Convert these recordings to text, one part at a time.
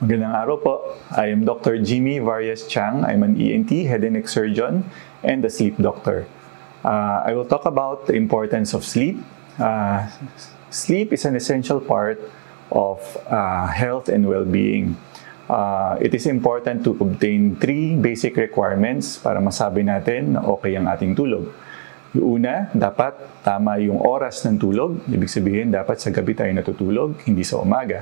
Magandang araw po. I am Dr. Jimmy Varias Chang. I'm an ENT, head and neck surgeon, and a sleep doctor. I will talk about the importance of sleep. Sleep is an essential part of health and well-being. It is important to obtain 3 basic requirements para masabi natin na okay ang ating tulog. Yung una, dapat tama yung oras ng tulog. Ibig sabihin, dapat sa gabi tayo natutulog, hindi sa umaga.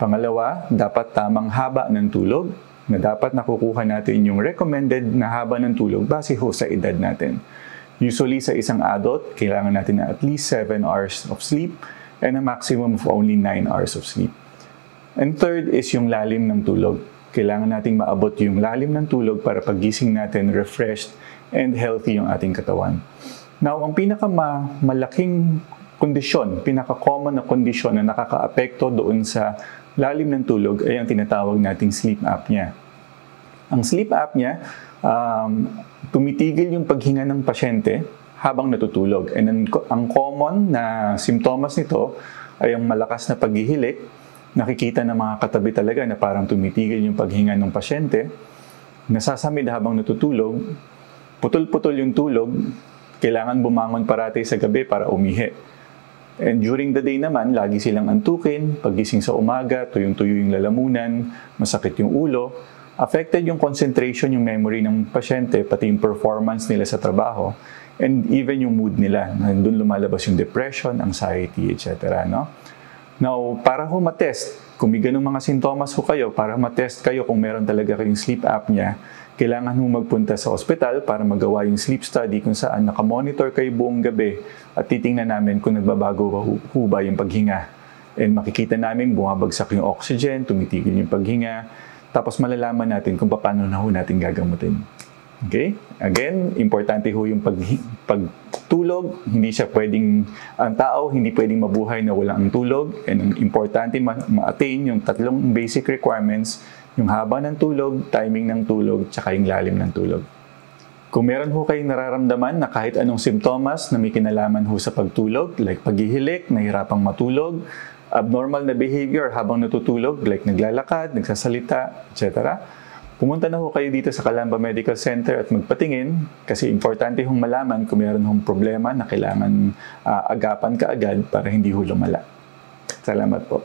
Pangalawa, dapat tamang haba ng tulog, na dapat nakukuha natin yung recommended na haba ng tulog base ho sa edad natin. Usually sa isang adult, kailangan natin na at least 7 hours of sleep and a maximum of only 9 hours of sleep. And third is yung lalim ng tulog. Kailangan nating maabot yung lalim ng tulog para pagising natin refreshed and healthy yung ating katawan. Now, ang pinakamalaking kondisyon, pinaka-common na kondisyon na nakakaapekto doon sa lalim ng tulog ay ang tinatawag nating sleep apnea. Ang sleep apnea, tumitigil yung paghinga ng pasyente habang natutulog. And ang common na simptomas nito ay ang malakas na paghihilik. Nakikita ng mga katabi talaga na parang tumitigil yung paghinga ng pasyente. Nasasamid habang natutulog. Putol-putol yung tulog. Kailangan bumangon parati sa gabi para umihi. And during the day naman, lagi silang antukin. Pagising sa umaga, tuyong-tuyo yung lalamunan, masakit yung ulo. Affected yung concentration, yung memory ng pasyente, pati yung performance nila sa trabaho. And even yung mood nila. Doon lumalabas yung depression, anxiety, etc. No? Now, para ho matest, kung may ganung mga sintomas ho kayo, para matest kayo kung meron talaga kayong sleep apnea, kailangan ho magpunta sa ospital para magawa yung sleep study kung saan nakamonitor kayo buong gabi at titingnan namin kung nagbabago ho ba yung paghinga. And makikita namin bumabagsak yung oxygen, tumitigil yung paghinga, tapos malalaman natin kung paano na ho natin gagamutin. Okay? Again, importante ho yung pagtulog. Hindi siya pwedeng, ang tao hindi pwedeng mabuhay na walang tulog. And importante ma-attain yung 3 basic requirements, yung haba ng tulog, timing ng tulog, tsaka yung lalim ng tulog. Kung meron ho kayong nararamdaman na kahit anong simptomas na may kinalaman ho sa pagtulog, like paghihilik, nahihirapang matulog, abnormal na behavior habang natutulog, like naglalakad, nagsasalita, etc., pumunta na ho kayo dito sa Calamba Medical Center at magpatingin kasi importante hong malaman kung meron hong problema na kailangan agapan kaagad para hindi ho lumala. Salamat po.